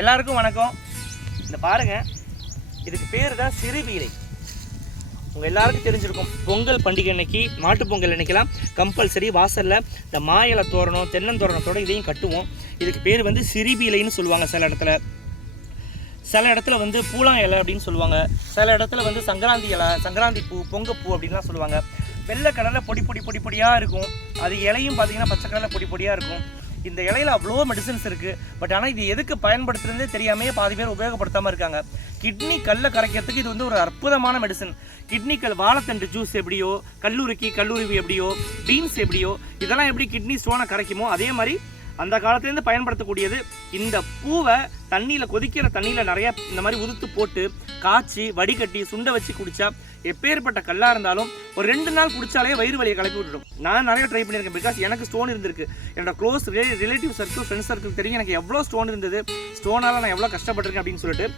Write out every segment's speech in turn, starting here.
எல்லாருக்கும் வணக்கம். இந்த பாருங்க, இதுக்கு பேர் தான் சிறுபீரை. உங்கள் எல்லாருக்கும் தெரிஞ்சிருக்கும், பொங்கல் பண்டிகை அன்னைக்கு, மாட்டு பொங்கல் அன்னைக்கெல்லாம் கம்பல்சரி வாசலில் இந்த மாயிலை தோரணம், தென்னந்தோரணத்தோட இதையும் கட்டுவோம். இதுக்கு பேர் வந்து சிறுபீலைன்னு சொல்லுவாங்க. சில இடத்துல வந்து பூலா இலை அப்படின்னு சொல்லுவாங்க. சில இடத்துல வந்து சங்கராந்தி இலை, சங்கராந்தி பூ, பொங்கப்பூ அப்படின்லாம் சொல்லுவாங்க. வெள்ளை கடலில் பொடியாக இருக்கும். அது இலையும் பார்த்தீங்கன்னா பச்சை கடலில் பொடியாக இருக்கும். இந்த இலையில் அவ்வளோ மெடிசன்ஸ் இருக்குது. பட் ஆனால் இது எதுக்கு பயன்படுத்துறதே தெரியாமையே பாதி பேர் உபயோகப்படுத்தாமல் இருக்காங்க. கிட்னி கல்லை கரைக்கிறதுக்கு இது வந்து ஒரு அற்புதமான மெடிசன். கிட்னி வாழைத்தண்டு ஜூஸ் எப்படியோ, கல்லூரி எப்படியோ, பீன்ஸ் எப்படியோ, இதெல்லாம் எப்படி கிட்னி ஸ்டோனை கரைக்குமோ அதே மாதிரி அந்த காலத்துலேருந்து பயன்படுத்தக்கூடியது. இந்த பூவை கொதிக்கிற தண்ணியில் நிறையா இந்த மாதிரி உதுத்து போட்டு காய்ச்சி வடிகட்டி சுண்டை வச்சு குடித்தா எப்பேற்பட்ட கல்லாக இருந்தாலும் ஒரு 2 நாள் குடித்தாலே வயிறு வலியை கலப்பி விட்டுடும். நான் நிறைய ட்ரை பண்ணியிருக்கேன். பிகாஸ் எனக்கு ஸ்டோன் இருந்திருக்கு. என்னோட close relative circle, friends circle தெரியும் எனக்கு எவ்வளோ ஸ்டோன் இருந்தது, ஸ்டோனால் நான் எவ்வளோ கஷ்டப்பட்டிருக்கேன் அப்படின்னு சொல்லிட்டு.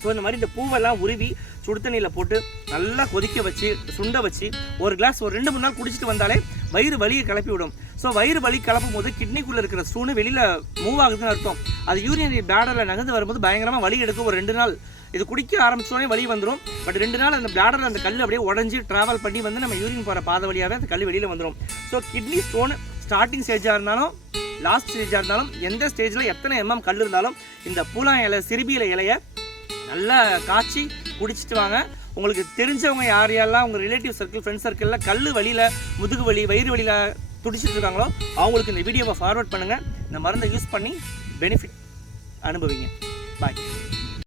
ஸோ இந்த மாதிரி இந்த பூவெல்லாம் உருவி சுடு தண்ணியில் போட்டு நல்லா கொதிக்க வச்சு சுண்டை வச்சு ஒரு கிளாஸ் ஒரு 2-3 நாள் குடிச்சிட்டு வந்தாலே வயிறு வலியை கிளப்பி விடும். ஸோ வயிறு வலி கிளப்பும் போது கிட்னிக்குள்ளே இருக்கிற ஸ்டோனு வெளியில் மூவ் ஆகுதுன்னு அர்த்தம். அது யூரினரி பிளாடரில் நகர்ந்து வரும்போது பயங்கரமாக வலி எடுக்கும். ஒரு 2 நாள் இது குடிக்க ஆரம்பிச்சோடனே வலி வந்துடும். பட் 2 நாள் அந்த பிளாடரில் அந்த கல் அப்படியே உடஞ்சி ட்ராவல் பண்ணி வந்து நம்ம யூரின் போகிற பாதை வழியாகவே அந்த கல் வெளியில் வந்துடும். ஸோ கிட்னி ஸ்டோன் ஸ்டார்டிங் ஸ்டேஜாக இருந்தாலும் லாஸ்ட் ஸ்டேஜாக இருந்தாலும் எந்த ஸ்டேஜில் எத்தனை கல் இருந்தாலும் இந்த பூலா இலை, சிறுபீரை இலையை நல்லா காய்ச்சி குடிச்சிட்டு வாங்க. உங்களுக்கு தெரிஞ்சவங்க யாரெல்லாம் உங்கள் ரிலேட்டிவ் சர்க்கிள், ஃப்ரெண்ட்ஸ் சர்க்கிளில் கல் வலியில், முதுகு வலி, வயிறு வலியில் துடிச்சிட்டு இருக்காங்களோ அவங்களுக்கு இந்த வீடியோவை ஃபார்வர்ட் பண்ணுங்கள். இந்த மருந்தை யூஸ் பண்ணி பெனிஃபிட் அனுபவிங்க. பாய்.